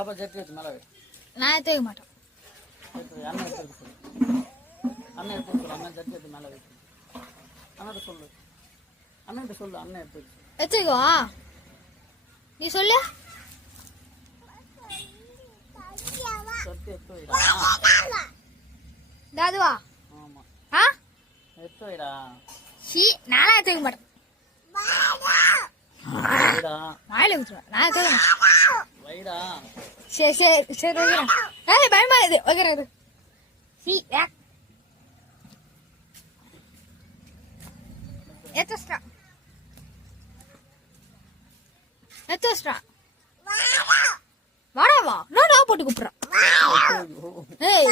பாப்பா ஜட்டி எடுத்து மேலே வை. நான் எடுத்துக்க மாட்டேன். அண்ணன் எடுத்து சொல்லு. அண்ணன் எடுத்து சொல்லு. அண்ணன் ஜட்டி எடுத்து மேலே வை. அண்ணன் சொல்லு. அண்ணன் சொல்லு. அண்ணன் எடுத்து எடுத்துக்கோ. நீ சொல்லு. ஜட்டி எடுத்து வைடா. தாதுவா. ஆமா. ஆ? எடுத்து வைடா. சி நானே எடுத்துக்க மாட்டேன். வைடா. வாயில ஊத்துறேன். நான் எடுத்துக்க மாட்டேன். வைடா. சரி சரி சரி வைக்கிறேன். ஏய் பயமா இது வைக்கிறது. சி எத்தஸ்டா எத்தஸ்டா வாடா வா நான் போட்டு கூப்பிடுறேன். ஏய்